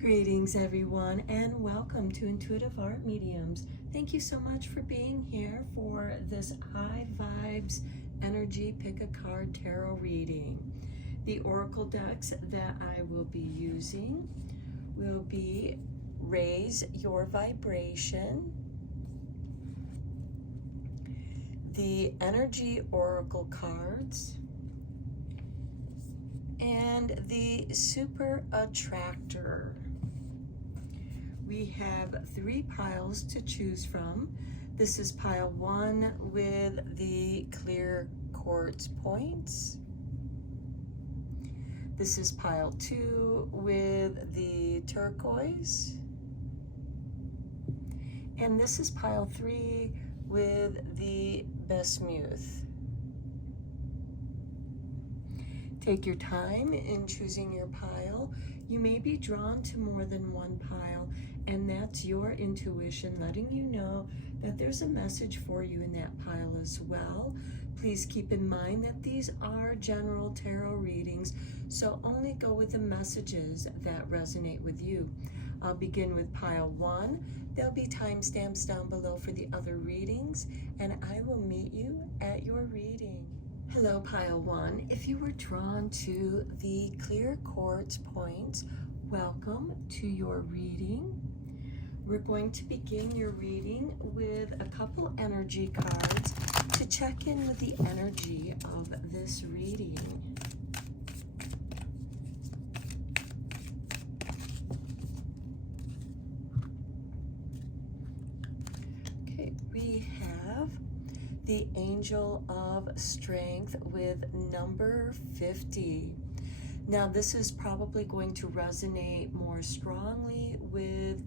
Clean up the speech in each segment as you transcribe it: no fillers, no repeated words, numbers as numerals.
Greetings everyone, and welcome to Intuitive Art Mediums. Thank you so much for being here for this high vibes energy pick a card tarot reading. The oracle decks that I will be using will be Raise Your Vibration, the Energy Oracle cards, and the Super Attractor. We have 3 piles to choose from. This is pile 1 with the clear quartz points. This is pile 2 with the turquoise. And this is pile 3 with the bismuth. Take your time in choosing your pile. You may be drawn to more than one pile, and that's your intuition letting you know that there's a message for you in that pile as well. Please keep in mind that these are general tarot readings, so only go with the messages that resonate with you. I'll begin with pile 1. There'll be timestamps down below for the other readings, and I will meet you at your reading. Hello, pile 1. If you were drawn to the clear quartz points, welcome to your reading. We're going to begin your reading with a couple energy cards to check in with the energy of this reading. Okay, we have the Angel of Strength with number 50. Now this is probably going to resonate more strongly with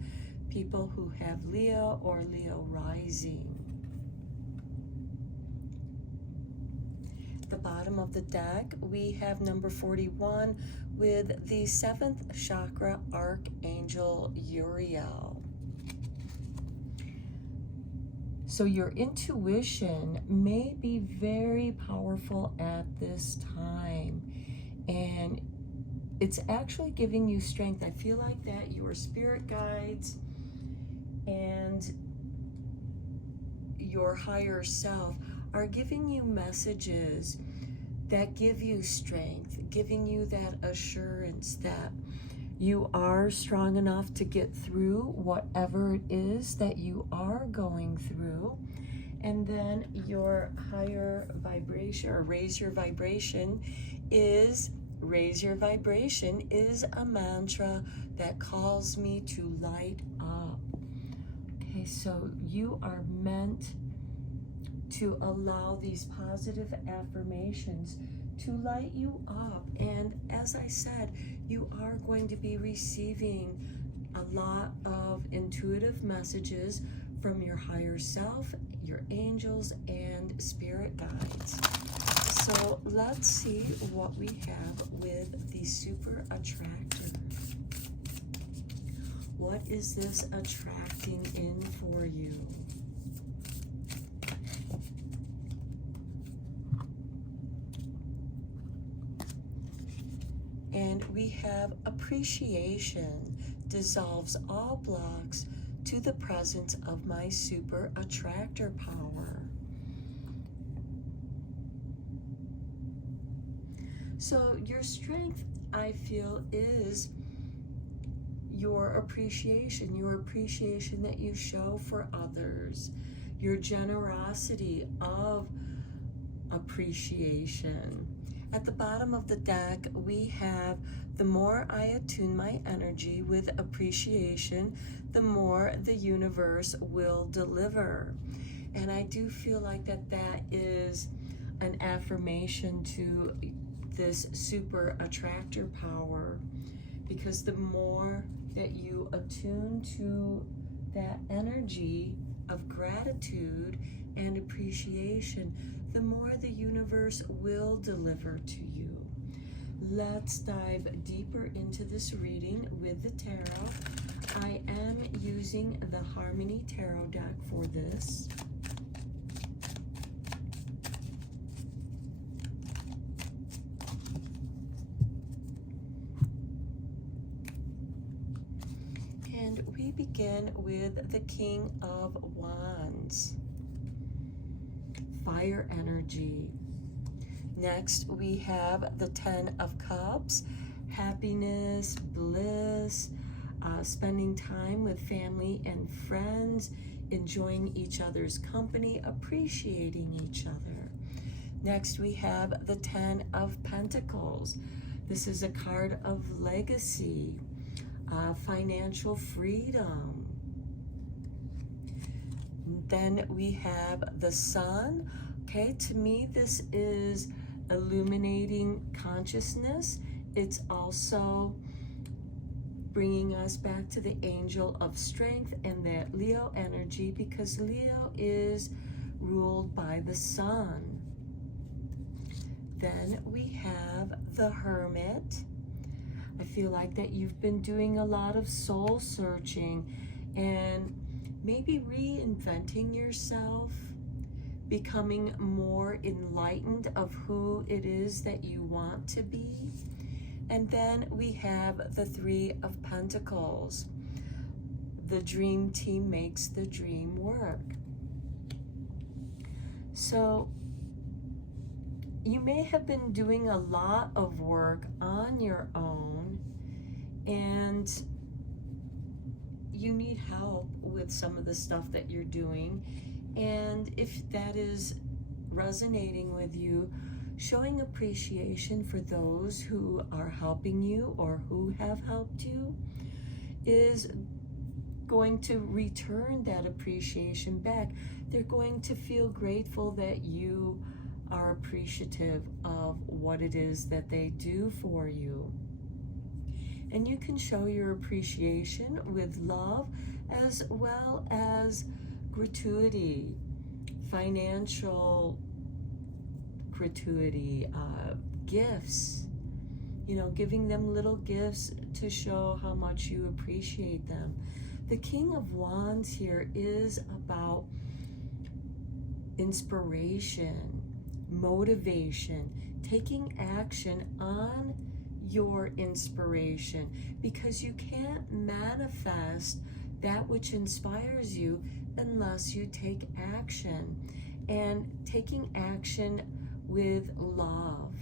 people who have Leo or Leo rising. At the bottom of the deck, we have number 41 with the 7th chakra archangel Uriel. So your intuition may be very powerful at this time, and it's actually giving you strength. I feel like that your spirit guides and your higher self are giving you messages that give you strength, giving you that assurance that you are strong enough to get through whatever it is that you are going through. And then your higher vibration, or raise your vibration is a mantra that calls me to light up. Okay, so you are meant to allow these positive affirmations to light you up. And as I said, you are going to be receiving a lot of intuitive messages from your higher self, your angels, and spirit guides. So let's see what we have with the Super Attractor. What is this attracting in for you? And we have appreciation dissolves all blocks to the presence of my super attractor power. So your strength, I feel, is your appreciation that you show for others, your generosity of appreciation. At the bottom of the deck, we have the more I attune my energy with appreciation, the more the universe will deliver. And I do feel like that is an affirmation to this super attractor power, because the more that you attune to that energy of gratitude and appreciation, the more the universe will deliver to you. Let's dive deeper into this reading with the tarot. I am using the Harmony Tarot deck for this. And we begin with the King of Wands. Fire energy. Next, we have the Ten of Cups. Happiness, bliss, spending time with family and friends, enjoying each other's company, appreciating each other. Next, we have the Ten of Pentacles. This is a card of legacy, financial freedom. Then we have the Sun. Okay, to me, this is illuminating consciousness. It's also bringing us back to the angel of strength and that Leo energy, because Leo is ruled by the sun. Then we have the Hermit. I feel like that you've been doing a lot of soul searching and maybe reinventing yourself, becoming more enlightened of who it is that you want to be. And then we have the Three of Pentacles. The dream team makes the dream work. So you may have been doing a lot of work on your own, and you need help with some of the stuff that you're doing. And if that is resonating with you, showing appreciation for those who are helping you or who have helped you is going to return that appreciation back. They're going to feel grateful that you are appreciative of what it is that they do for you. And you can show your appreciation with love as well as gratuity, financial gratuity, gifts, giving them little gifts to show how much you appreciate them. The King of Wands here is about inspiration, motivation, taking action on your inspiration, because you can't manifest that which inspires you unless you take action. And taking action with love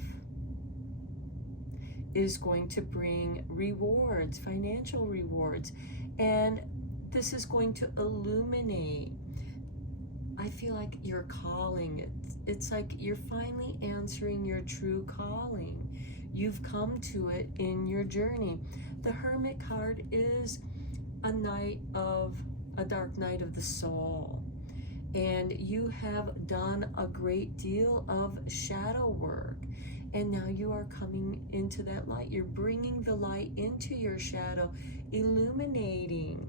is going to bring rewards, financial rewards, and this is going to illuminate, I feel like, your calling. It's like you're finally answering your true calling. You've come to it in your journey. The Hermit card is a dark night of the soul. And you have done a great deal of shadow work. And now you are coming into that light. You're bringing the light into your shadow, illuminating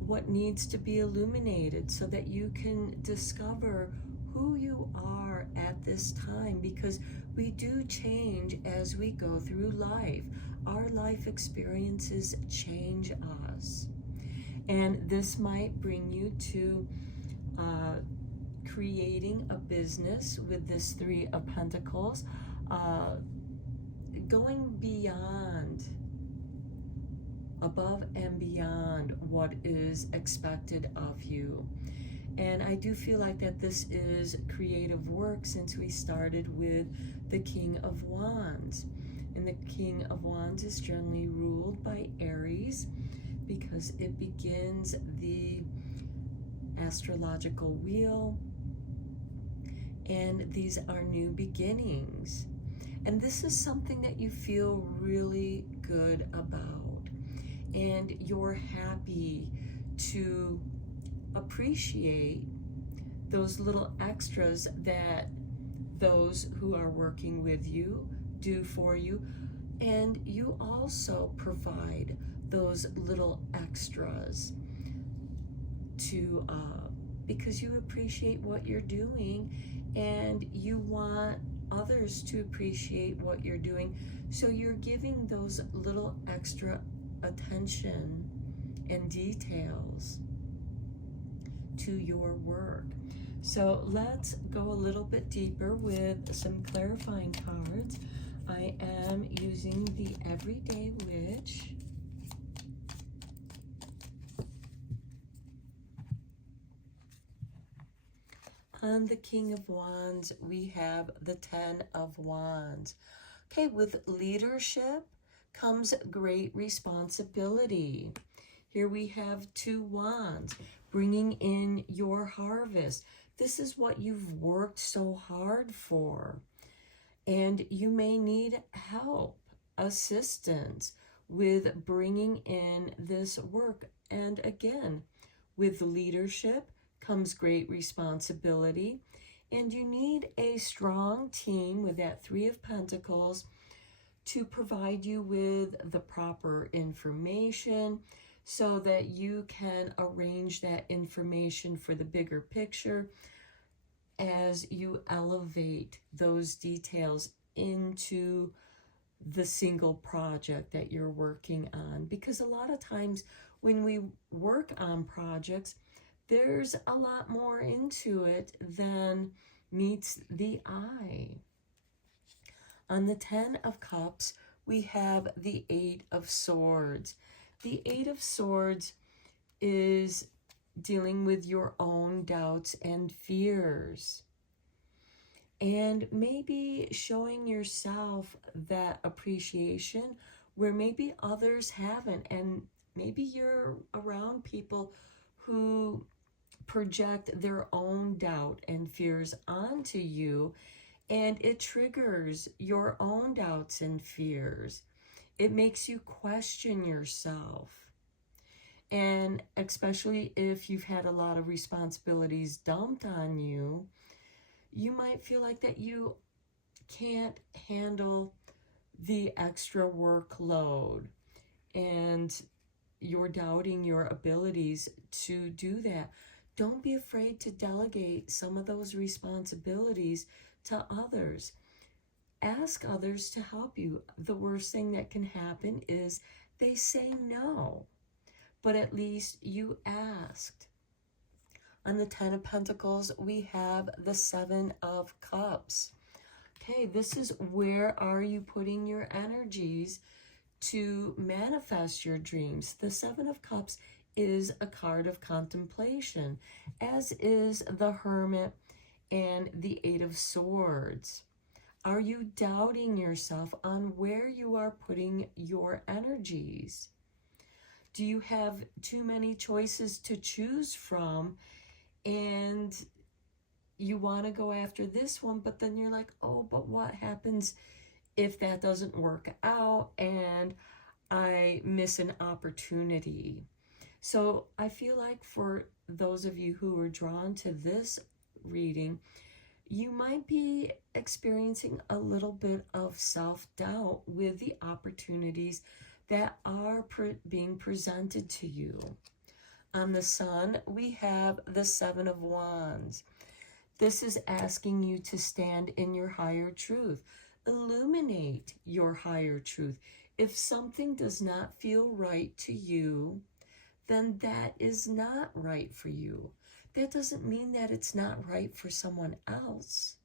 what needs to be illuminated so that you can discover who you are at this time. Because we do change as we go through life. Our life experiences change us. And this might bring you to creating a business with this Three of Pentacles, going beyond, above and beyond what is expected of you. And I do feel like that this is creative work, since we started with the King of Wands. And the King of Wands is generally ruled by Aries, because it begins the astrological wheel, and these are new beginnings. And this is something that you feel really good about, and you're happy to appreciate those little extras that those who are working with you do for you, and you also provide those little extras to because you appreciate what you're doing and you want others to appreciate what you're doing, so you're giving those little extra attention and details to your work. So let's go a little bit deeper with some clarifying cards. I am using the Everyday Witch. upon the King of Wands, we have the Ten of Wands. Okay, with leadership comes great responsibility. Here we have 2 wands, bringing in your harvest. This is what you've worked so hard for. And you may need help, assistance with bringing in this work. And again, with leadership comes great responsibility. And you need a strong team with that 3 of Pentacles to provide you with the proper information so that you can arrange that information for the bigger picture as you elevate those details into the single project that you're working on. Because a lot of times when we work on projects, there's a lot more into it than meets the eye. On the 10 of Cups, we have the 8 of Swords. The 8 of Swords is dealing with your own doubts and fears. And maybe showing yourself that appreciation where maybe others haven't. And maybe you're around people who project their own doubt and fears onto you, and it triggers your own doubts and fears. It makes you question yourself. And especially if you've had a lot of responsibilities dumped on you, you might feel like that you can't handle the extra workload, and you're doubting your abilities to do that. Don't be afraid to delegate some of those responsibilities to others. Ask others to help you. The worst thing that can happen is they say no, but at least you asked. On the 10 of Pentacles, we have the 7 of Cups. Okay, this is where are you putting your energies to manifest your dreams. The 7 of Cups is a card of contemplation, as is the Hermit and the 8 of Swords. Are you doubting yourself on where you are putting your energies? Do you have too many choices to choose from, and you want to go after this one, but then you're like, oh, but what happens if that doesn't work out and I miss an opportunity? So I feel like for those of you who are drawn to this reading, you might be experiencing a little bit of self-doubt with the opportunities that are being presented to you. On the Sun, we have the 7 of Wands. This is asking you to stand in your higher truth. Illuminate your higher truth. If something does not feel right to you, then that is not right for you. That doesn't mean that it's not right for someone else.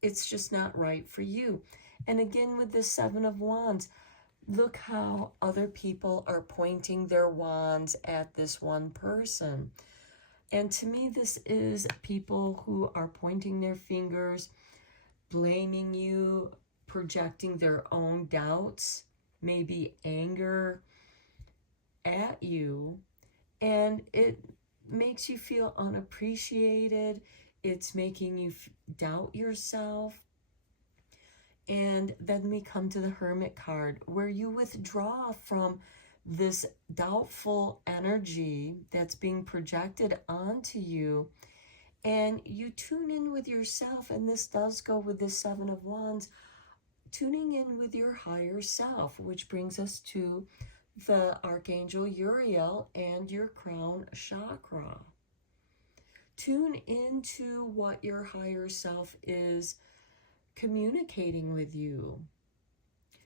It's just not right for you. And again, with the 7 of Wands, look how other people are pointing their wands at this one person. And to me, this is people who are pointing their fingers, blaming you, projecting their own doubts, maybe anger at you. And it makes you feel unappreciated. It's making you doubt yourself. And then we come to the Hermit card, where you withdraw from this doubtful energy that's being projected onto you, and you tune in with yourself. And this does go with the 7 of Wands, tuning in with your higher self, which brings us to the Archangel Uriel and your crown chakra. Tune into what your higher self is communicating with you,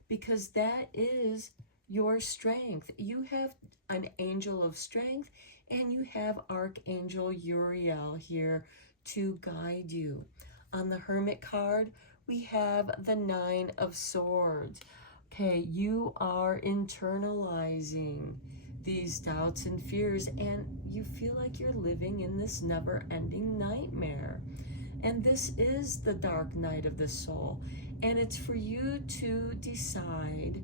because that is your strength. You have an angel of strength, and you have Archangel Uriel here to guide you. On the Hermit card, we have the 9 of Swords. Okay, you are internalizing these doubts and fears, and you feel like you're living in this never-ending nightmare. And this is the dark night of the soul. And it's for you to decide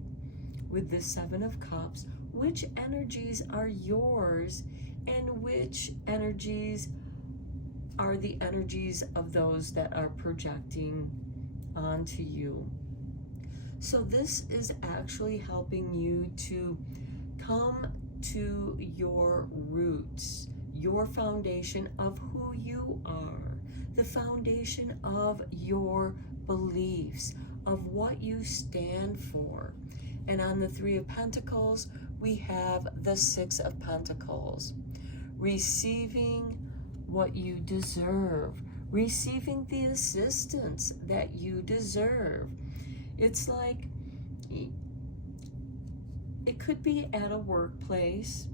with the Seven of Cups which energies are yours and which energies are the energies of those that are projecting onto you. So this is actually helping you to come to your roots, your foundation of who you are, the foundation of your beliefs, of what you stand for. And on the Three of Pentacles, we have the Six of Pentacles. Receiving what you deserve, receiving the assistance that you deserve. It's like, it could be at a workplace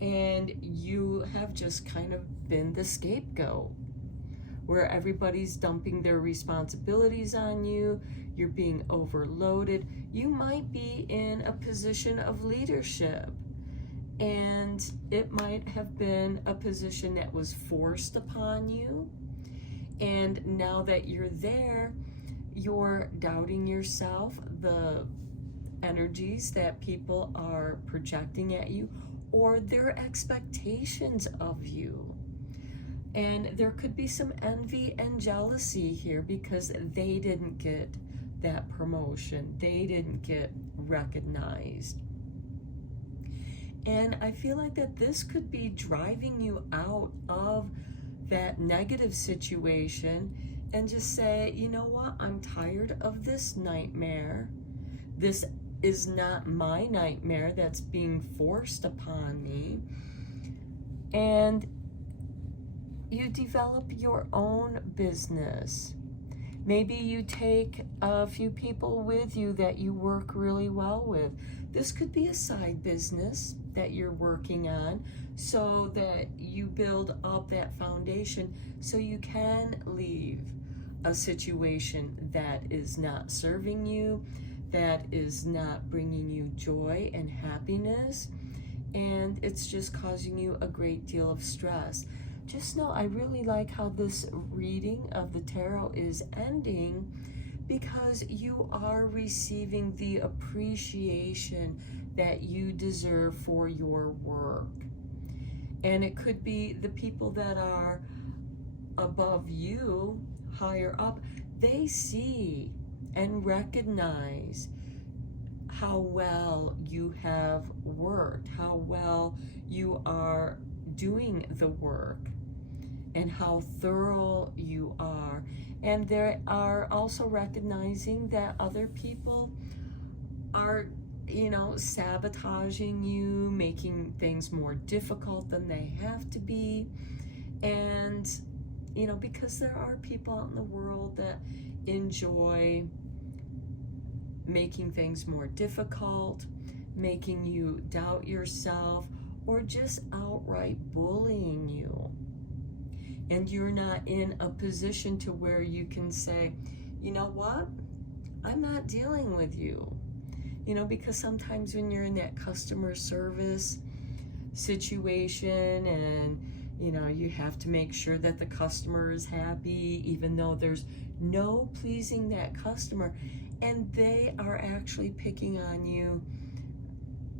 and you have just kind of been the scapegoat, where everybody's dumping their responsibilities on you, you're being overloaded. You might be in a position of leadership, and it might have been a position that was forced upon you, and now that you're there, you're doubting yourself, the energies that people are projecting at you, or their expectations of you. And there could be some envy and jealousy here because they didn't get that promotion. They didn't get recognized. And I feel like that this could be driving you out of that negative situation and just say, you know what, I'm tired of this nightmare. This is not my nightmare that's being forced upon me. And you develop your own business. Maybe you take a few people with you that you work really well with. This could be a side business that you're working on so that you build up that foundation so you can leave a situation that is not serving you, that is not bringing you joy and happiness, and it's just causing you a great deal of stress. Just know, I really like how this reading of the tarot is ending, because you are receiving the appreciation that you deserve for your work. And it could be the people that are above you, higher up, they see and recognize how well you have worked, how well you are doing the work, and how thorough you are. And they are also recognizing that other people are, sabotaging you, making things more difficult than they have to be. And, because there are people out in the world that enjoy making things more difficult, making you doubt yourself, or just outright bullying you. And you're not in a position to where you can say, you know what, I'm not dealing with you. Because sometimes when you're in that customer service situation and, you have to make sure that the customer is happy, even though there's no pleasing that customer, and they are actually picking on you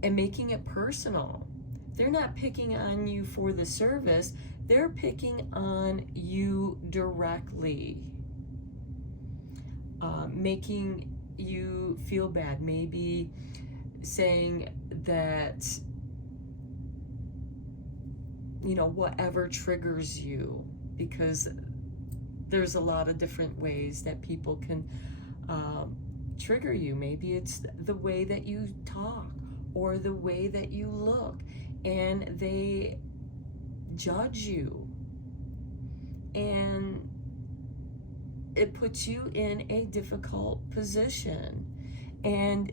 and making it personal. They're not picking on you for the service, they're picking on you directly, making you feel bad, maybe saying that, whatever triggers you, because there's a lot of different ways that people can trigger you. Maybe it's the way that you talk or the way that you look, and they judge you, and it puts you in a difficult position, and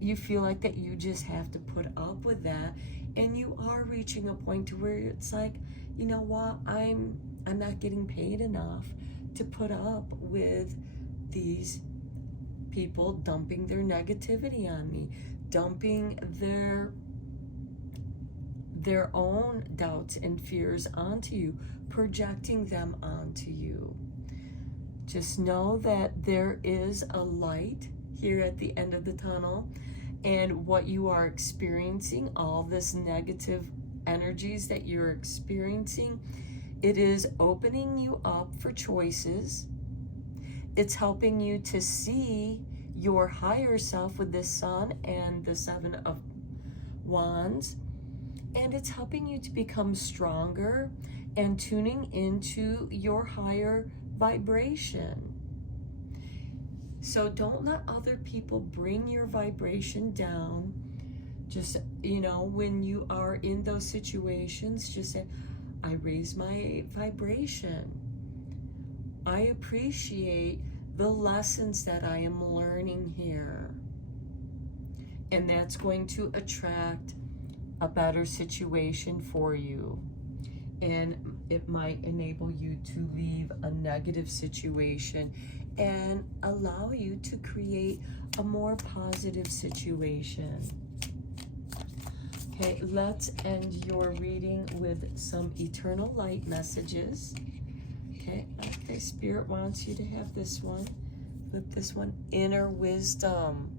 you feel like that you just have to put up with that. And you are reaching a point to where it's like, you know what, I'm not getting paid enough to put up with these people dumping their negativity on me, dumping their their own doubts and fears onto you, projecting them onto you. Just know that there is a light here at the end of the tunnel, and what you are experiencing, all this negative energies that you're experiencing, it is opening you up for choices. It's helping you to see your higher self with the Sun and the Seven of Wands. And it's helping you to become stronger and tuning into your higher vibration. So don't let other people bring your vibration down. Just, when you are in those situations, just say, I raise my vibration. I appreciate the lessons that I am learning here. And that's going to attract a better situation for you. And it might enable you to leave a negative situation and allow you to create a more positive situation. Okay, let's end your reading with some eternal light messages. Okay, Spirit wants you to have this one. Flip this one. Inner wisdom.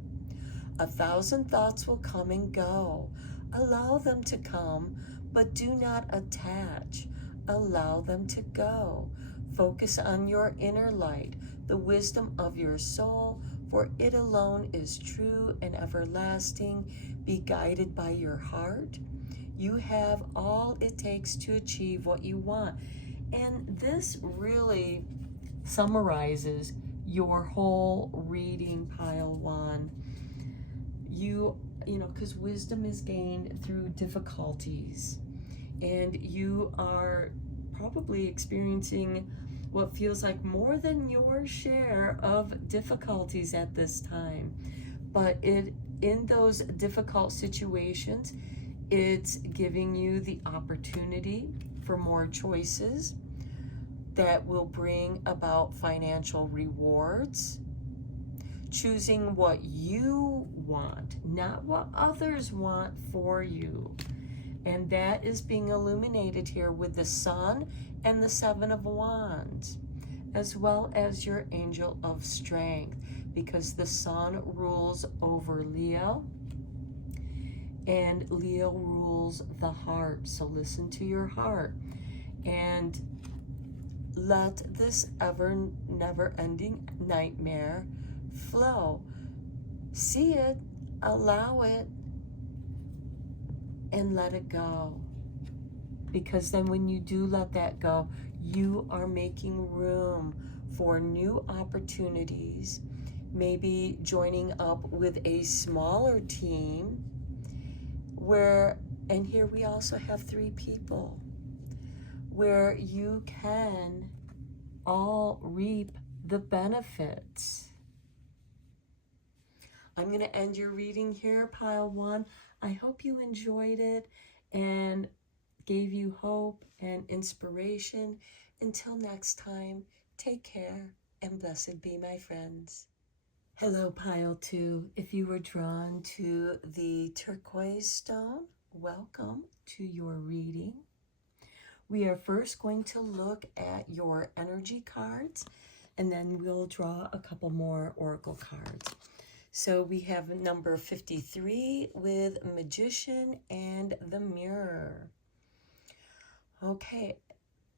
1,000 thoughts will come and go. Allow them to come, but do not attach. Allow them to go. Focus on your inner light, the wisdom of your soul, for it alone is true and everlasting. Be guided by your heart. You have all it takes to achieve what you want. And this really summarizes your whole reading, pile one. Because wisdom is gained through difficulties. And you are probably experiencing what feels like more than your share of difficulties at this time. But in those difficult situations, it's giving you the opportunity for more choices that will bring about financial rewards. Choosing what you want, not what others want for you. And that is being illuminated here with the Sun and the Seven of Wands, as well as your Angel of Strength, because the Sun rules over Leo, and Leo rules the heart. So listen to your heart and let this never-ending nightmare flow. See it, allow it, and let it go. Because then when you do let that go, you are making room for new opportunities, maybe joining up with a smaller team and here we also have 3 people, where you can all reap the benefits. I'm going to end your reading here, pile one. I hope you enjoyed it and gave you hope and inspiration. Until next time, take care and blessed be, my friends. Hello, pile two. If you were drawn to the turquoise stone, welcome to your reading. We are first going to look at your energy cards, and then we'll draw a couple more oracle cards. So we have number 53 with Magician and the Mirror. Okay,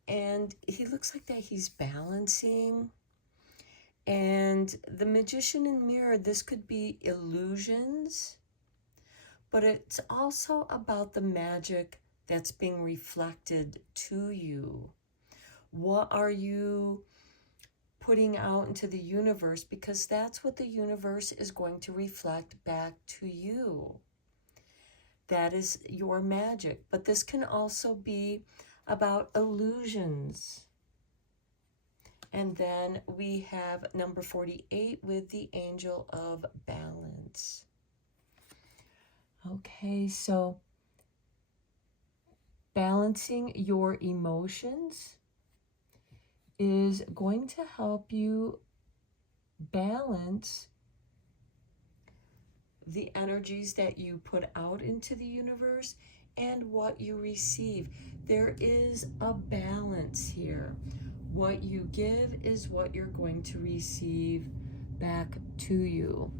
and he looks like that he's balancing. And the Magician and Mirror, this could be illusions, but it's also about the magic that's being reflected to you. What are you putting out into the universe? Because that's what the universe is going to reflect back to you. That is your magic. But this can also be about illusions. And then we have number 48 with the Angel of Balance. Okay, so balancing your emotions is going to help you balance the energies that you put out into the universe and what you receive. There is a balance here. What you give is what you're going to receive back to you.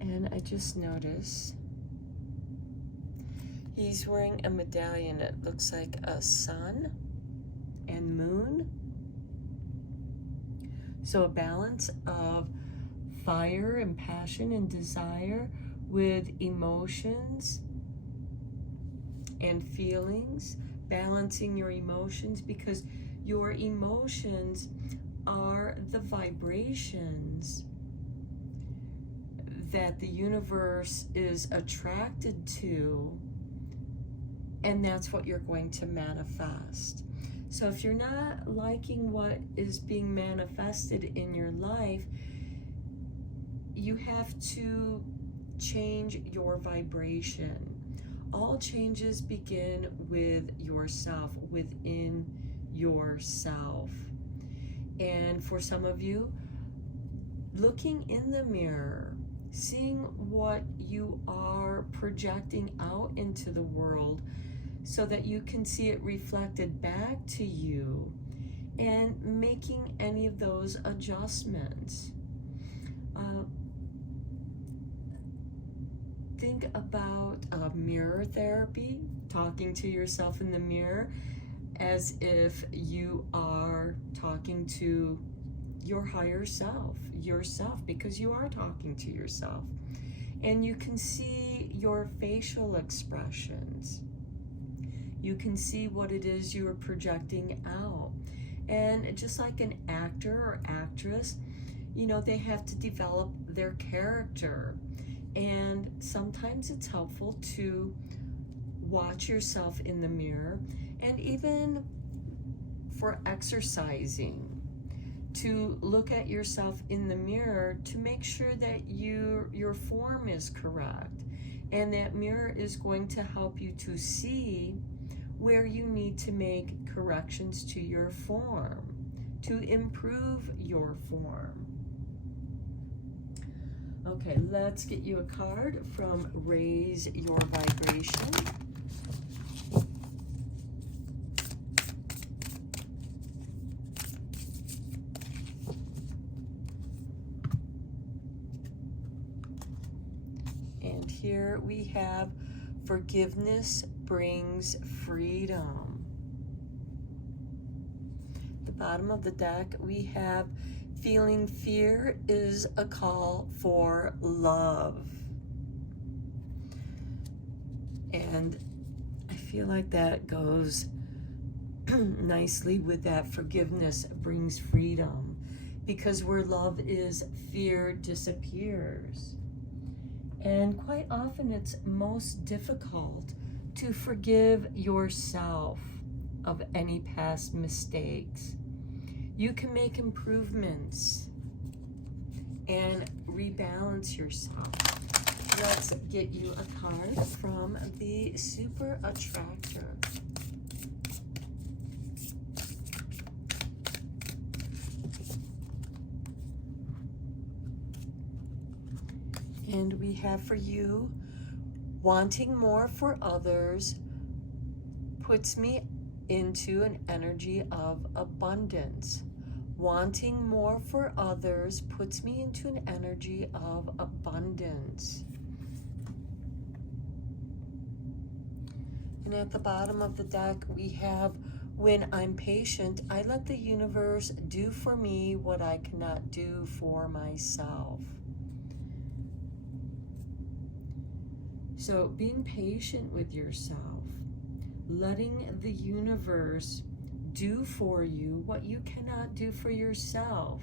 And I just noticed he's wearing a medallion. It looks like a sun and moon. So a balance of fire and passion and desire with emotions and feelings, balancing your emotions, because your emotions are the vibrations that the universe is attracted to, and that's what you're going to manifest. So if you're not liking what is being manifested in your life, you have to change your vibration. All changes begin with yourself, within yourself. And for some of you, looking in the mirror, seeing what you are projecting out into the world so that you can see it reflected back to you, and making any of those adjustments. Think about mirror therapy, talking to yourself in the mirror as if you are talking to your higher self, yourself, because you are talking to yourself. And you can see your facial expressions. You can see what it is you are projecting out. And just like an actor or actress, you know, they have to develop their character. And sometimes it's helpful to watch yourself in the mirror, and even for exercising, to look at yourself in the mirror to make sure that your form is correct. And that mirror is going to help you to see where you need to make corrections to your form, to improve your form. Okay, let's get you a card from Raise Your Vibration. And here we have Forgiveness Brings Freedom. The bottom of the deck, we have Feeling fear is a call for love. And I feel like that goes nicely with that forgiveness brings freedom, because where love is, fear disappears. And quite often it's most difficult to forgive yourself of any past mistakes. You can make improvements and rebalance yourself. Let's get you a card from the Super Attractor. And we have for you, wanting more for others puts me into an energy of abundance. Wanting more for others puts me into an energy of abundance. And at the bottom of the deck, we have, when I'm patient, I let the universe do for me what I cannot do for myself. So being patient with yourself, letting the universe do for you what you cannot do for yourself.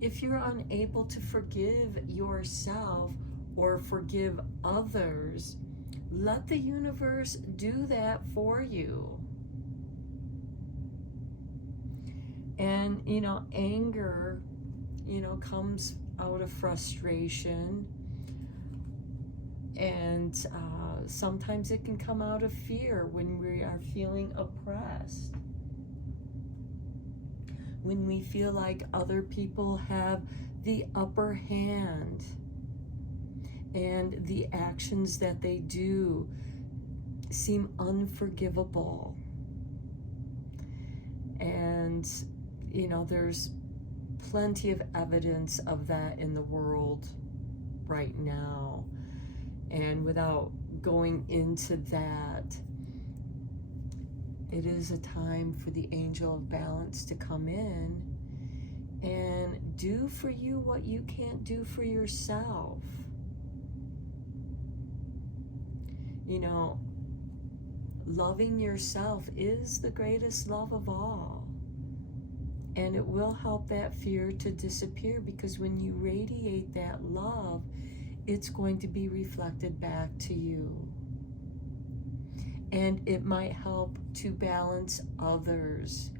If you're unable to forgive yourself or forgive others, let the universe do that for you. And, you know, anger, you know, comes out of frustration. And sometimes it can come out of fear when we are feeling oppressed. When we feel like other people have the upper hand and the actions that they do seem unforgivable. And, you know, there's plenty of evidence of that in the world right now. And without going into that, it is a time for the angel of balance to come in and do for you what you can't do for yourself. You know, loving yourself is the greatest love of all. And it will help that fear to disappear, because when you radiate that love, it's going to be reflected back to you. And it might help to balance others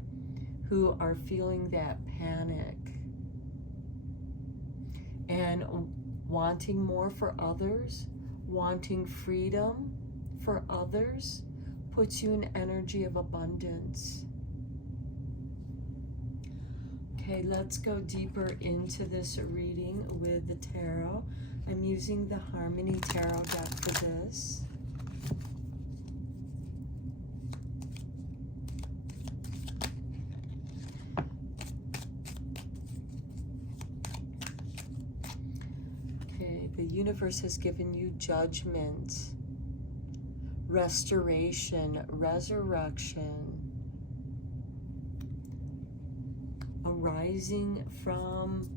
who are feeling that panic and wanting more for others, wanting freedom for others, puts you in energy of abundance. Okay, let's go deeper into this reading with the tarot. I'm using the Harmony Tarot deck for this. Okay, the universe has given you judgment, restoration, resurrection, arising from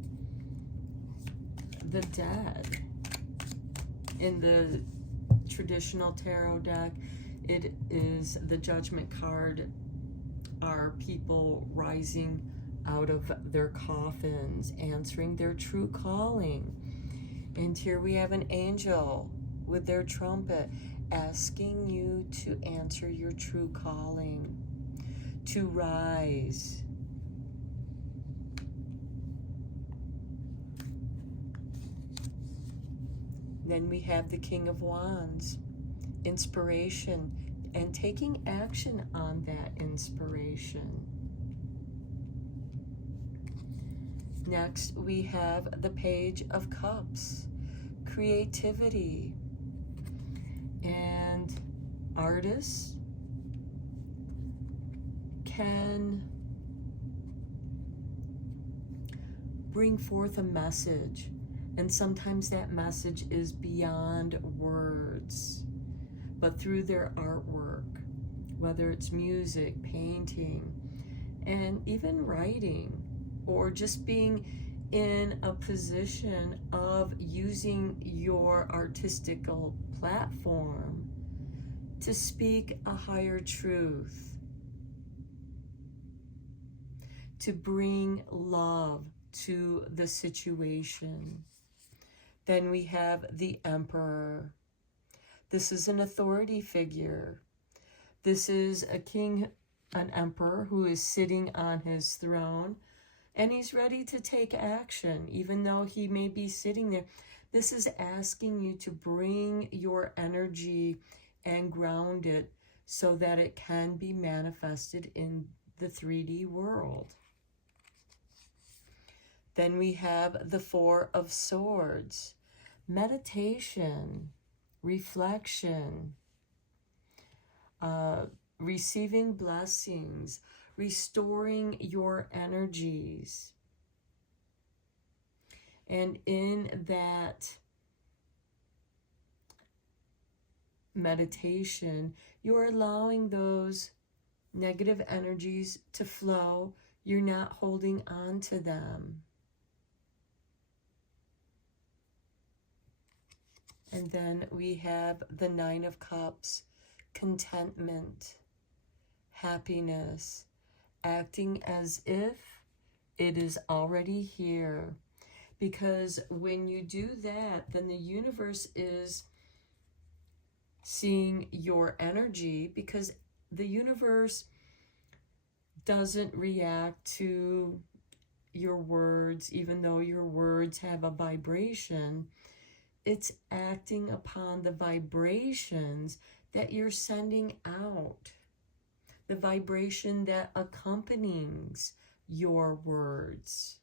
the dead. In the traditional tarot deck, it is the Judgment card, are people rising out of their coffins, answering their true calling. And here we have an angel with their trumpet asking you to answer your true calling, to rise. Then we have the King of Wands, inspiration, and taking action on that inspiration. Next, we have the Page of Cups, creativity, and artists can bring forth a message. And sometimes that message is beyond words, but through their artwork, whether it's music, painting, and even writing, or just being in a position of using your artistical platform to speak a higher truth, to bring love to the situation. Then we have the Emperor. This is an authority figure. This is a king, an emperor who is sitting on his throne, and he's ready to take action, even though he may be sitting there. This is asking you to bring your energy and ground it so that it can be manifested in the 3D world. Then we have the Four of Swords. Meditation, reflection, receiving blessings, restoring your energies. And in that meditation, you're allowing those negative energies to flow. You're not holding on to them. And then we have the Nine of Cups, contentment, happiness, acting as if it is already here. Because when you do that, then the universe is seeing your energy, because the universe doesn't react to your words, even though your words have a vibration. It's acting upon the vibrations that you're sending out, the vibration that accompanies your words.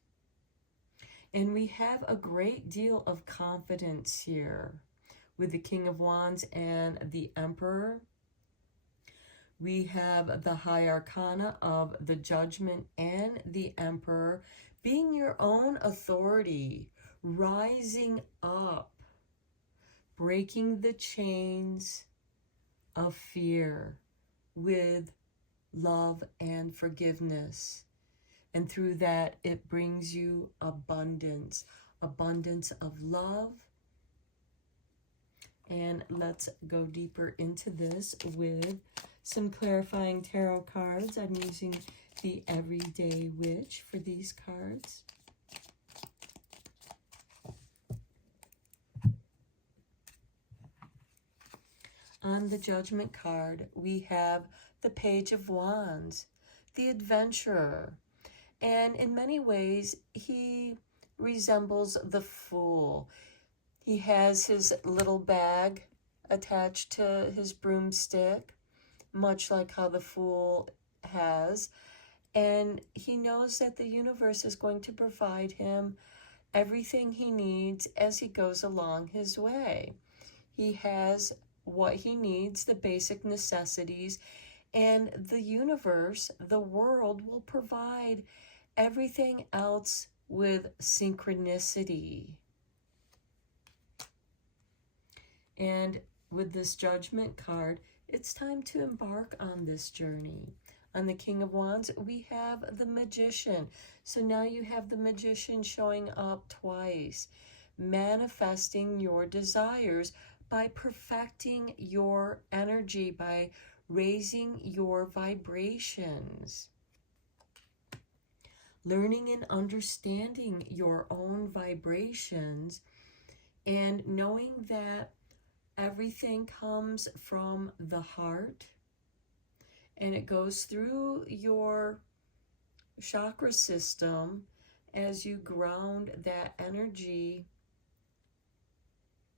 And we have a great deal of confidence here with the King of Wands and the Emperor. We have the High Arcana of the Judgment and the Emperor, being your own authority, rising up, breaking the chains of fear with love and forgiveness. And through that, it brings you abundance, abundance of love. And let's go deeper into this with some clarifying tarot cards. I'm using the Everyday Witch for these cards. On the Judgment card, we have the Page of Wands, the Adventurer. And in many ways, he resembles the Fool. He has his little bag attached to his broomstick, much like how the Fool has. And he knows that the universe is going to provide him everything he needs as he goes along his way. He has what he needs, the basic necessities, and the universe, the world, will provide everything else with synchronicity. And with this Judgment card, it's time to embark on this journey. On the King of Wands, we have the Magician. So now you have the Magician showing up twice, manifesting your desires by perfecting your energy, by raising your vibrations. Learning and understanding your own vibrations and knowing that everything comes from the heart and it goes through your chakra system as you ground that energy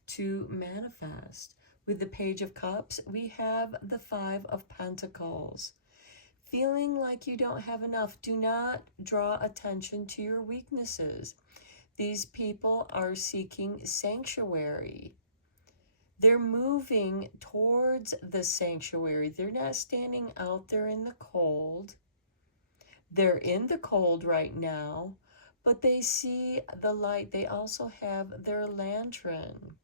to manifest. With the Page of Cups, we have the Five of Pentacles. Feeling like you don't have enough, do not draw attention to your weaknesses. These people are seeking sanctuary. They're moving towards the sanctuary. They're not standing out there in the cold. They're in the cold right now, but they see the light. They also have their lantern,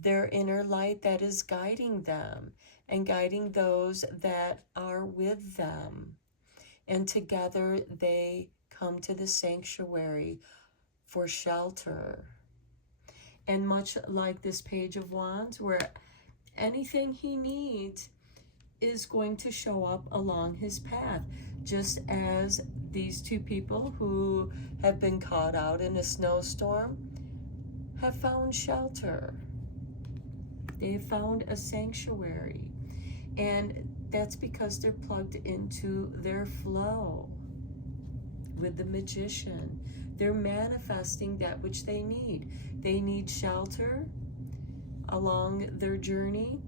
their inner light that is guiding them and guiding those that are with them. And together they come to the sanctuary for shelter. And much like this Page of Wands, where anything he needs is going to show up along his path, just as these two people who have been caught out in a snowstorm have found shelter. They have found a sanctuary, and that's because they're plugged into their flow. With the Magician, they're manifesting that which they need. They need shelter along their journey,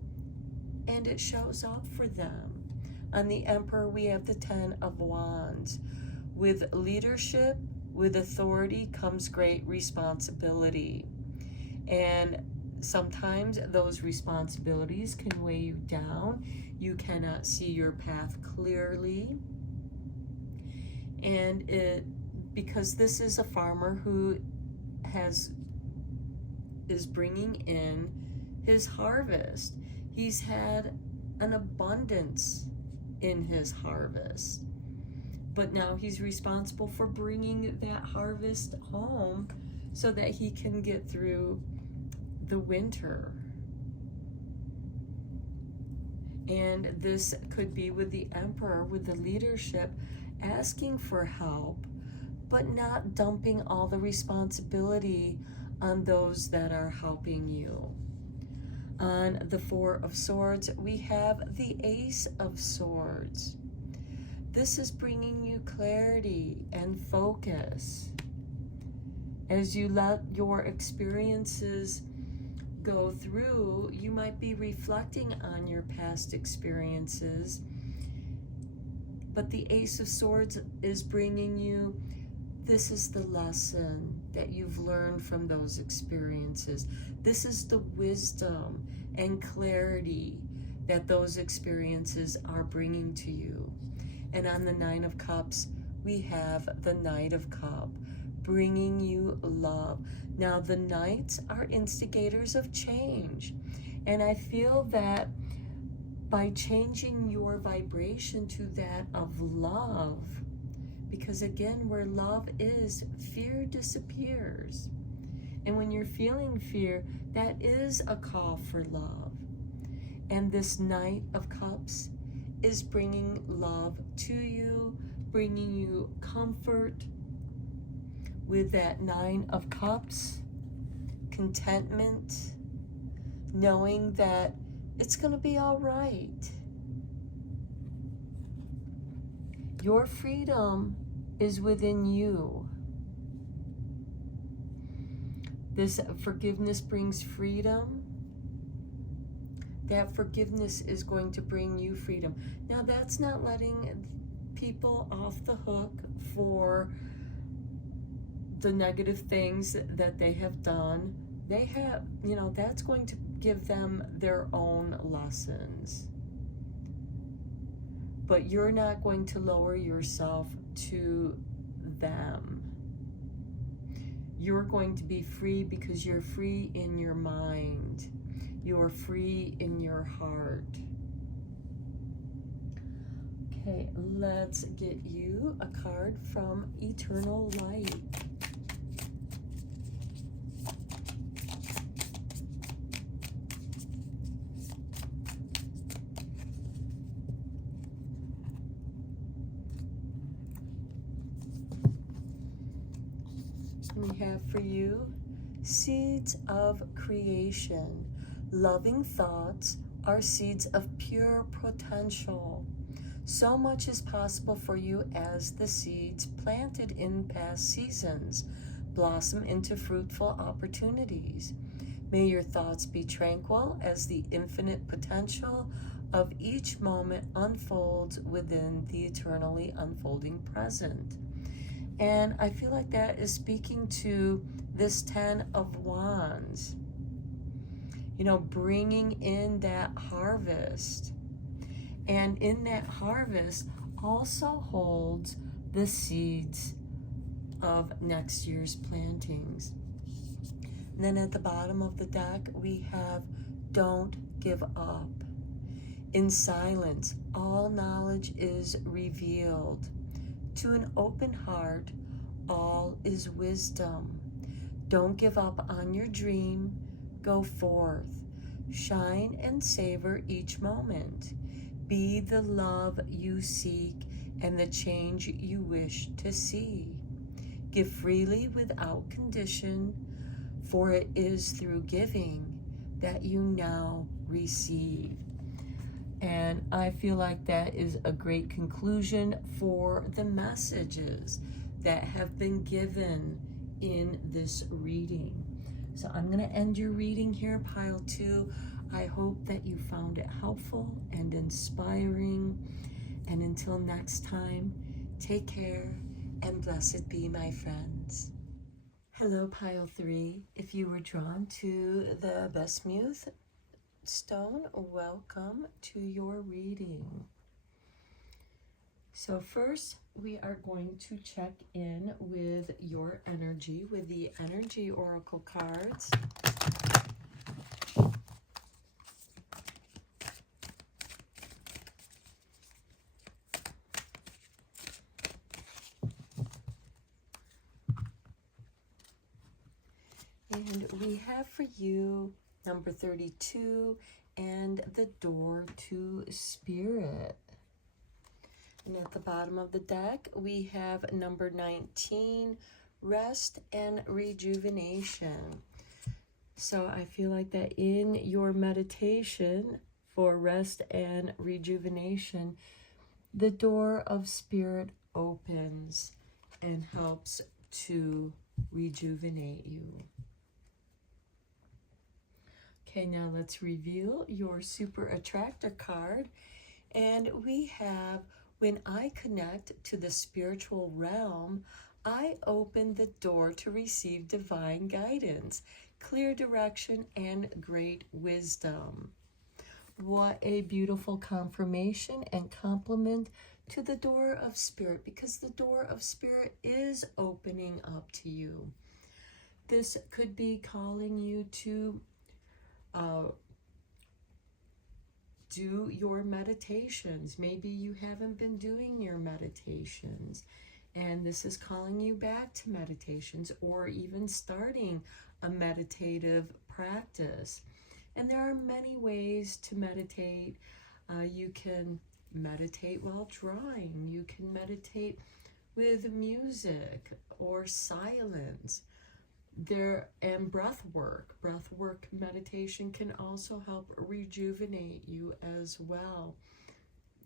and it shows up for them. On the Emperor, we have the Ten of Wands. With leadership, with authority comes great responsibility. And sometimes those responsibilities can weigh you down. You cannot see your path clearly. And because this is a farmer who is bringing in his harvest. He's had an abundance in his harvest. But now he's responsible for bringing that harvest home so that he can get through the winter. And this could be with the Emperor, with the leadership, asking for help, but not dumping all the responsibility on those that are helping you. On the Four of Swords, we have the Ace of Swords. This is bringing you clarity and focus. As you let your experiences go through, you might be reflecting on your past experiences, but the Ace of Swords is bringing you, this is the lesson that you've learned from those experiences. This is the wisdom and clarity that those experiences are bringing to you. And on the Nine of Cups, we have the Knight of Cups, bringing you love. Now, the Knights are instigators of change. And I feel that by changing your vibration to that of love, because again, where love is, fear disappears. And when you're feeling fear, that is a call for love. And this Knight of Cups is bringing love to you, bringing you comfort with that Nine of Cups, contentment, knowing that it's going to be all right. Your freedom is within you. This forgiveness brings freedom. That forgiveness is going to bring you freedom. Now, that's not letting people off the hook for the negative things that they have done. They have, that's going to give them their own lessons. But you're not going to lower yourself to them. You're going to be free because you're free in your mind. You're free in your heart. Okay, let's get you a card from Eternal Light. We have for you seeds of creation. Loving thoughts are seeds of pure potential. So much is possible for you as the seeds planted in past seasons blossom into fruitful opportunities. May your thoughts be tranquil as the infinite potential of each moment unfolds within the eternally unfolding present. And I feel like that is speaking to this 10 of Wands. Bringing in that harvest. And in that harvest also holds the seeds of next year's plantings. And then at the bottom of the deck, we have don't give up. In silence, all knowledge is revealed. To an open heart, all is wisdom. Don't give up on your dream. Go forth. Shine and savor each moment. Be the love you seek and the change you wish to see. Give freely without condition, for it is through giving that you now receive. And I feel like that is a great conclusion for the messages that have been given in this reading. So I'm going to end your reading here, pile 2. I hope that you found it helpful and inspiring. And until next time, take care and blessed be, my friends. Hello, pile 3. If you were drawn to the Bismuth stone, welcome to your reading. So first, we are going to check in with your energy with the Energy Oracle cards. And we have for you number 32 and the door to spirit. And at the bottom of the deck, we have number 19, rest and rejuvenation. So I feel like that in your meditation for rest and rejuvenation, the door of spirit opens and helps to rejuvenate you. Okay, now let's reveal your Super Attractor card. And we have, when I connect to the spiritual realm, I open the door to receive divine guidance, clear direction, and great wisdom. what a beautiful confirmation and compliment to the door of spirit, because the door of spirit is opening up to you. This could be calling you to do your meditations. Maybe you haven't been doing your meditations, and this is calling you back to meditations, or even starting a meditative practice. And there are many ways to meditate. You can meditate while drawing. You can meditate with music or silence. And breath work meditation can also help rejuvenate you as well.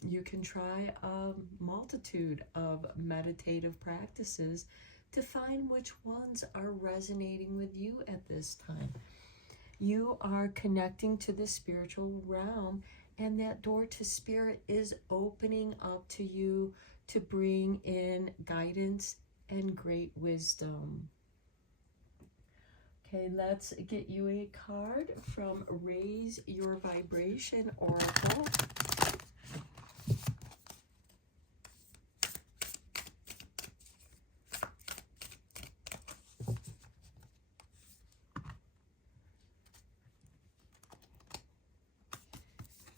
You can try a multitude of meditative practices to find which ones are resonating with you at this time. You are connecting to the spiritual realm, and that door to spirit is opening up to you to bring in guidance and great wisdom. Okay, let's get you a card from Raise Your Vibration Oracle.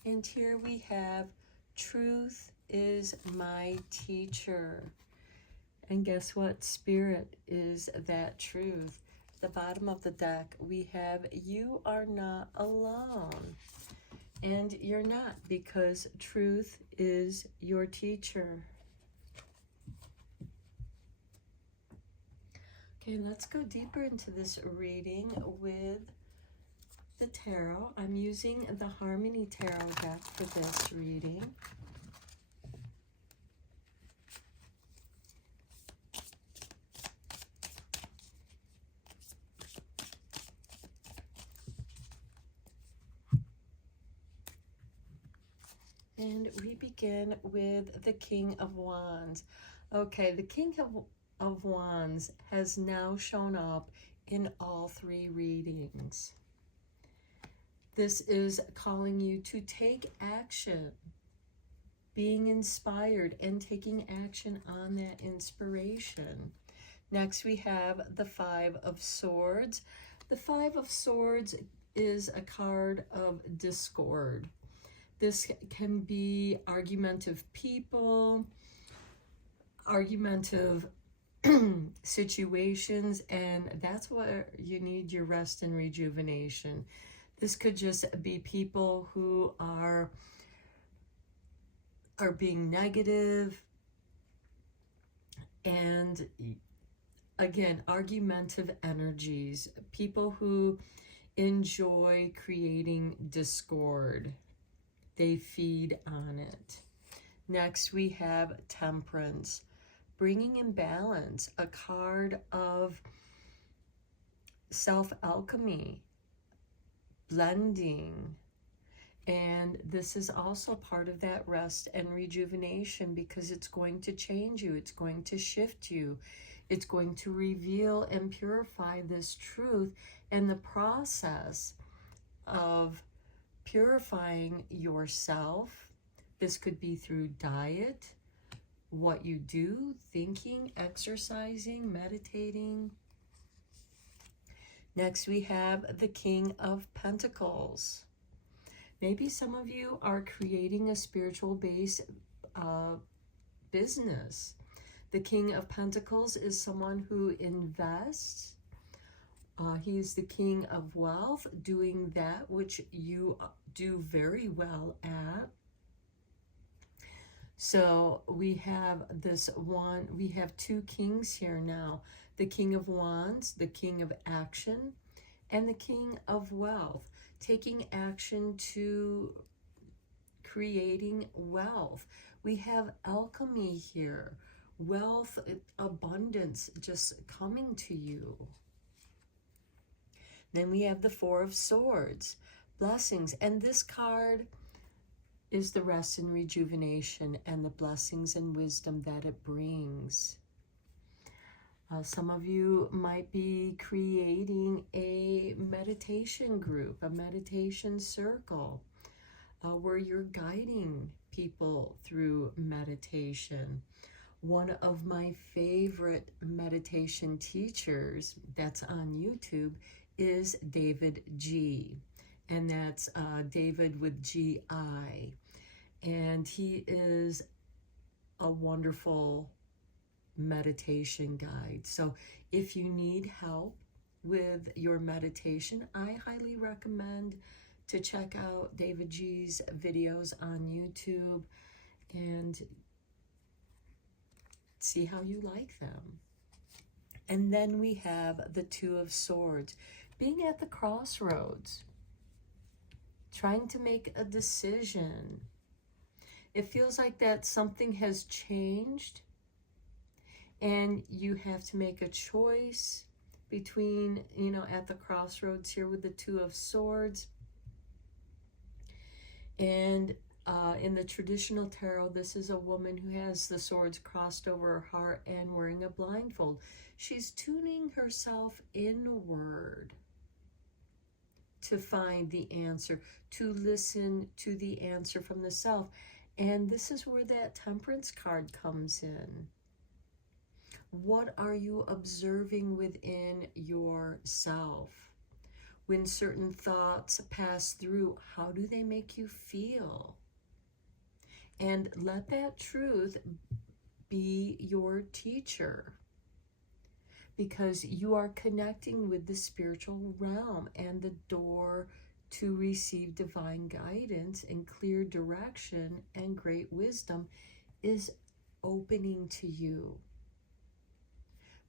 And here we have, truth is my teacher. And guess what? Spirit is that truth. At the bottom of the deck, we have, you are not alone. And you're not, because truth is your teacher. Okay, let's go deeper into this reading with the tarot. I'm using the Harmony Tarot deck for this reading. And we begin with the King of Wands. Okay, the King of Wands has now shown up in all three readings. This is calling you to take action, being inspired and taking action on that inspiration. Next, we have the Five of Swords. The Five of Swords is a card of discord. This can be argumentative people, argumentative situations, and that's where you need your rest and rejuvenation. This could just be people who are being negative, and again, argumentative energies, people who enjoy creating discord. They feed on it. Next, we have Temperance, bringing in balance, a card of self-alchemy, blending. And this is also part of that rest and rejuvenation, because it's going to change you. It's going to shift you. It's going to reveal and purify this truth. And the process of purifying yourself, this could be through diet, what you do, thinking, exercising, meditating. Next, we have the King of Pentacles. Maybe some of you are creating a spiritual-based business. The King of Pentacles is someone who invests. He's the King of Wealth, doing that which you do very well at. So we have this one, we have two kings here now. The King of Wands, the King of Action, and the King of Wealth, taking action to creating wealth. We have alchemy here, wealth, abundance just coming to you. Then we have the Four of Swords, blessings, and this card is the rest and rejuvenation and the blessings and wisdom that it brings. Some of you might be creating a meditation group, a meditation circle, or you're guiding people through meditation. One of my favorite meditation teachers that's on YouTube is David G. And that's David with G-I. And he is a wonderful meditation guide. So if you need help with your meditation, I highly recommend to check out David G's videos on YouTube and see how you like them. And then we have the Two of Swords, being at the crossroads, trying to make a decision. It feels like that something has changed and you have to make a choice between, you know, at the crossroads here with the Two of Swords. And in the traditional tarot, this is a woman who has the swords crossed over her heart and wearing a blindfold. She's tuning herself inward to find the answer, to listen to the answer from the self. And this is where that Temperance card comes in. What are you observing within yourself? When certain thoughts pass through, how do they make you feel? And let that truth be your teacher, because you are connecting with the spiritual realm, and the door to receive divine guidance and clear direction and great wisdom is opening to you.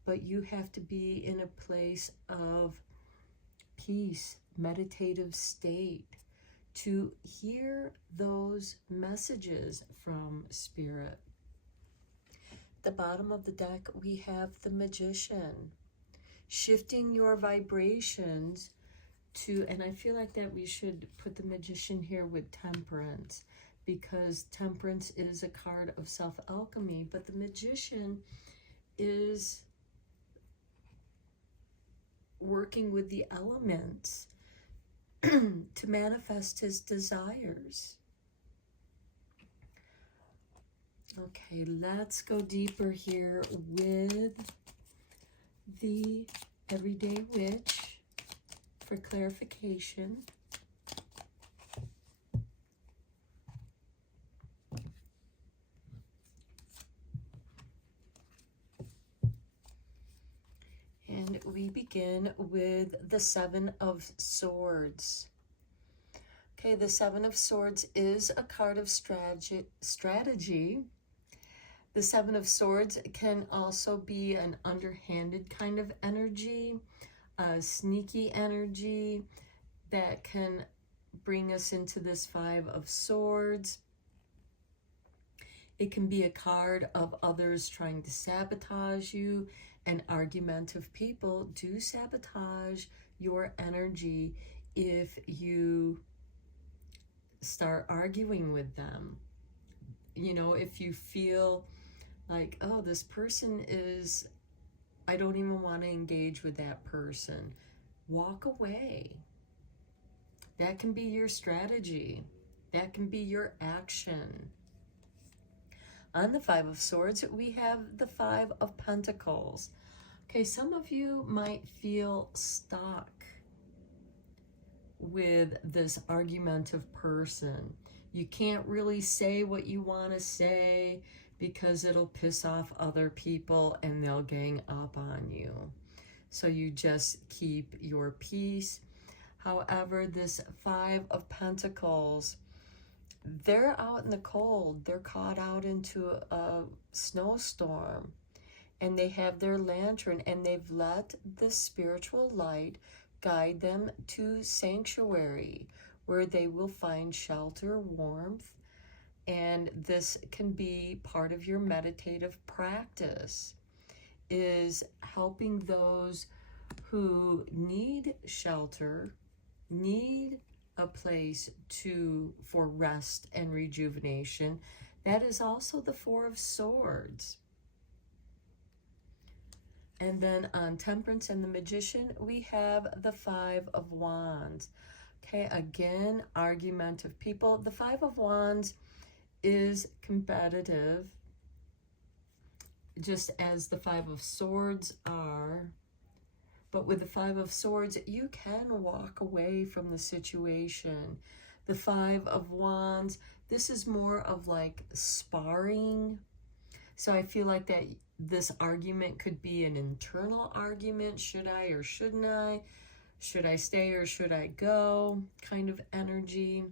But you have to be in a place of peace, meditative state, to hear those messages from Spirit. The bottom of the deck, we have the Magician, shifting your vibrations to, and I feel like that we should put the Magician here with Temperance, because Temperance is a card of self-alchemy, but the Magician is working with the elements to manifest his desires. Okay, let's go deeper here with the Everyday Witch for clarification. And we begin with the Seven of Swords. Okay, the Seven of Swords is a card of strategy. The Seven of Swords can also be an underhanded kind of energy, a sneaky energy that can bring us into this Five of Swords. It can be a card of others trying to sabotage you, and argumentative people do sabotage your energy if you start arguing with them. You know, if you feel like, oh, this person is, I don't even want to engage with that person, walk away. That can be your strategy. That can be your action. On the Five of Swords, we have the Five of Pentacles. Okay, some of you might feel stuck with this argumentative person. You can't really say what you want to say because it'll piss off other people and they'll gang up on you. So you just keep your peace. However, this Five of Pentacles, they're out in the cold. They're caught out into a snowstorm, and they have their lantern, and they've let the spiritual light guide them to sanctuary where they will find shelter, warmth, and this can be part of your meditative practice, is helping those who need shelter, need a place for rest and rejuvenation. That is also the Four of Swords. And then on Temperance and the Magician, we have the Five of Wands. Okay, again, argumentative people. The Five of Wands is competitive, just as the Five of Swords are. But with the Five of Swords, you can walk away from the situation. The Five of Wands, this is more of like sparring. So I feel like that this argument could be an internal argument. Should I or shouldn't I? Should I stay or should I go? Kind of energy.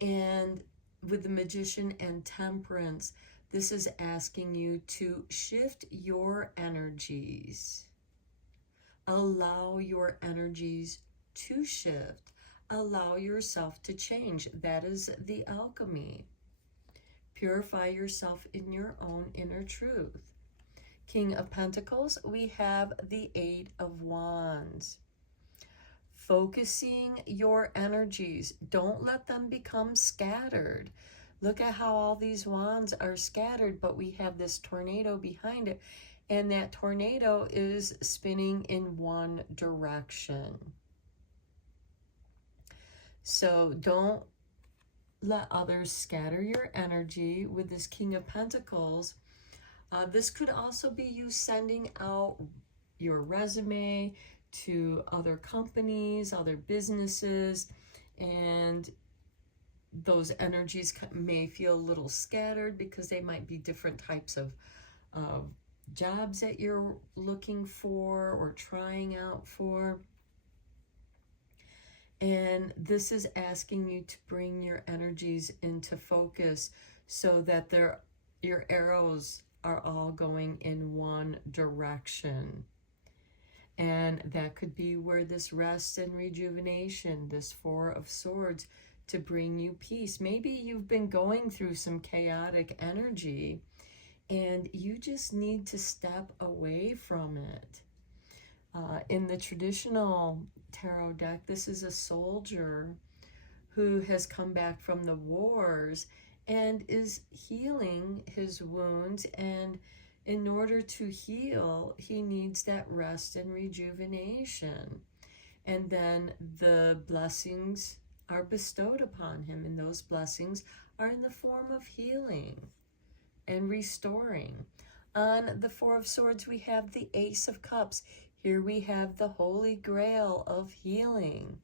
And with the Magician and Temperance, this is asking you to shift your energies. Allow your energies to shift. Allow yourself to change. That is the alchemy. Purify yourself in your own inner truth. King of Pentacles, we have the Eight of Wands. Focusing your energies. Don't let them become scattered. Look at how all these wands are scattered, but we have this tornado behind it, and that tornado is spinning in one direction. So don't let others scatter your energy with this King of Pentacles. This could also be you sending out your resume to other companies, other businesses, and those energies may feel a little scattered because they might be different types of jobs that you're looking for or trying out for. And this is asking you to bring your energies into focus so that your arrows are all going in one direction. And that could be where this rest and rejuvenation, this Four of Swords, to bring you peace. Maybe you've been going through some chaotic energy and you just need to step away from it. In the traditional tarot deck, this is a soldier who has come back from the wars and is healing his wounds, and in order to heal, he needs that rest and rejuvenation. And then the blessings are bestowed upon him, and those blessings are in the form of healing and restoring. On the Four of Swords, we have the Ace of Cups. Here we have the Holy Grail of healing,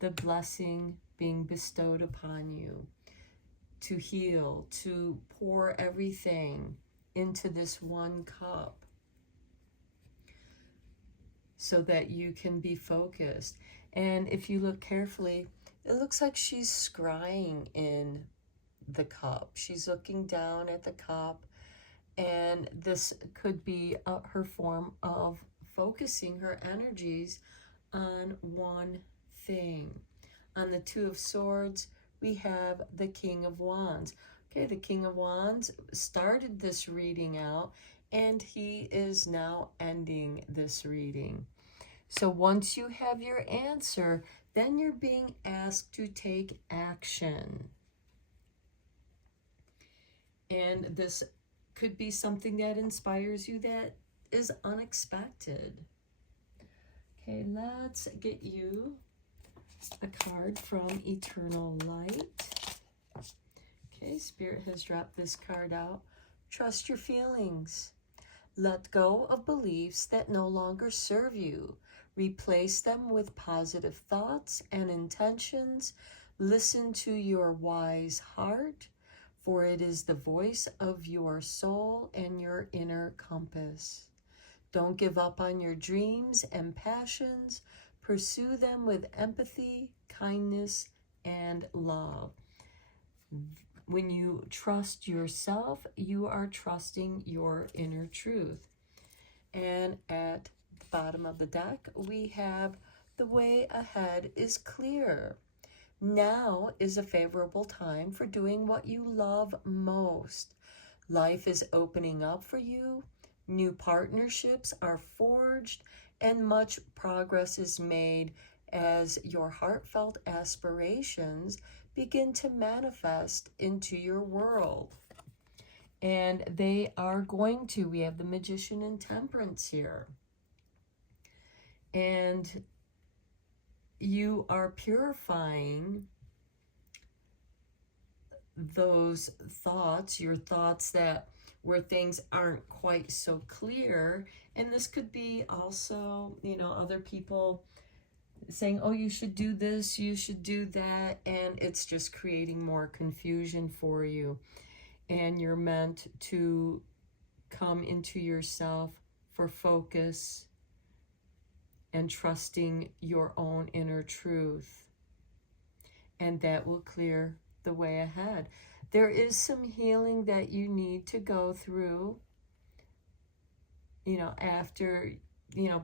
the blessing being bestowed upon you to heal, to pour everything into this one cup so that you can be focused. And if you look carefully, it looks like she's scrying in the cup. She's looking down at the cup, and this could be her form of focusing her energies on one thing. On the Two of Swords, we have the King of Wands. Okay, the King of Wands started this reading out, and he is now ending this reading. So once you have your answer, then you're being asked to take action. And this could be something that inspires you that is unexpected. Okay, let's get you a card from Eternal Light. Okay, Spirit has dropped this card out. Trust your feelings. Let go of beliefs that no longer serve you. Replace them with positive thoughts and intentions. Listen to your wise heart, for it is the voice of your soul and your inner compass. Don't give up on your dreams and passions. Pursue them with empathy, kindness, and love. When you trust yourself, you are trusting your inner truth. And at the bottom of the deck, we have the way ahead is clear. Now is a favorable time for doing what you love most. Life is opening up for you. New partnerships are forged, and much progress is made as your heartfelt aspirations begin to manifest into your world. And they are going to. We have the Magician and Temperance here. And you are purifying those thoughts, your thoughts that where things aren't quite so clear. And this could be also, other people saying, oh, you should do this, you should do that, and it's just creating more confusion for you. And you're meant to come into yourself for focus and trusting your own inner truth. And that will clear the way ahead. There is some healing that you need to go through, after,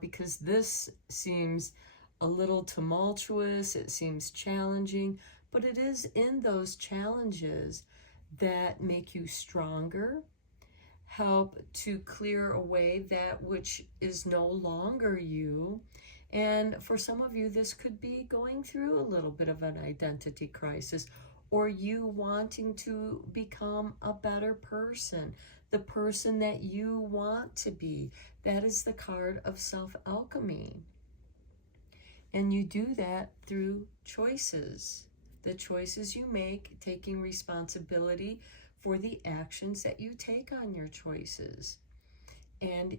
because this seems a little tumultuous, it seems challenging, but it is in those challenges that make you stronger, help to clear away that which is no longer you. And for some of you, this could be going through a little bit of an identity crisis, or you wanting to become a better person, the person that you want to be. That is the card of self-alchemy. And you do that through choices. The choices you make, taking responsibility for the actions that you take on your choices. And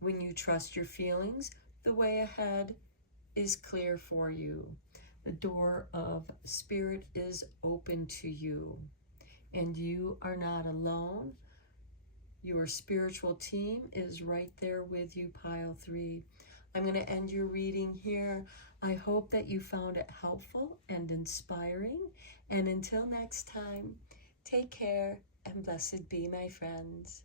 when you trust your feelings, the way ahead is clear for you. The door of spirit is open to you. And you are not alone. Your spiritual team is right there with you, pile 3. I'm going to end your reading here. I hope that you found it helpful and inspiring. And until next time, take care and blessed be, my friends.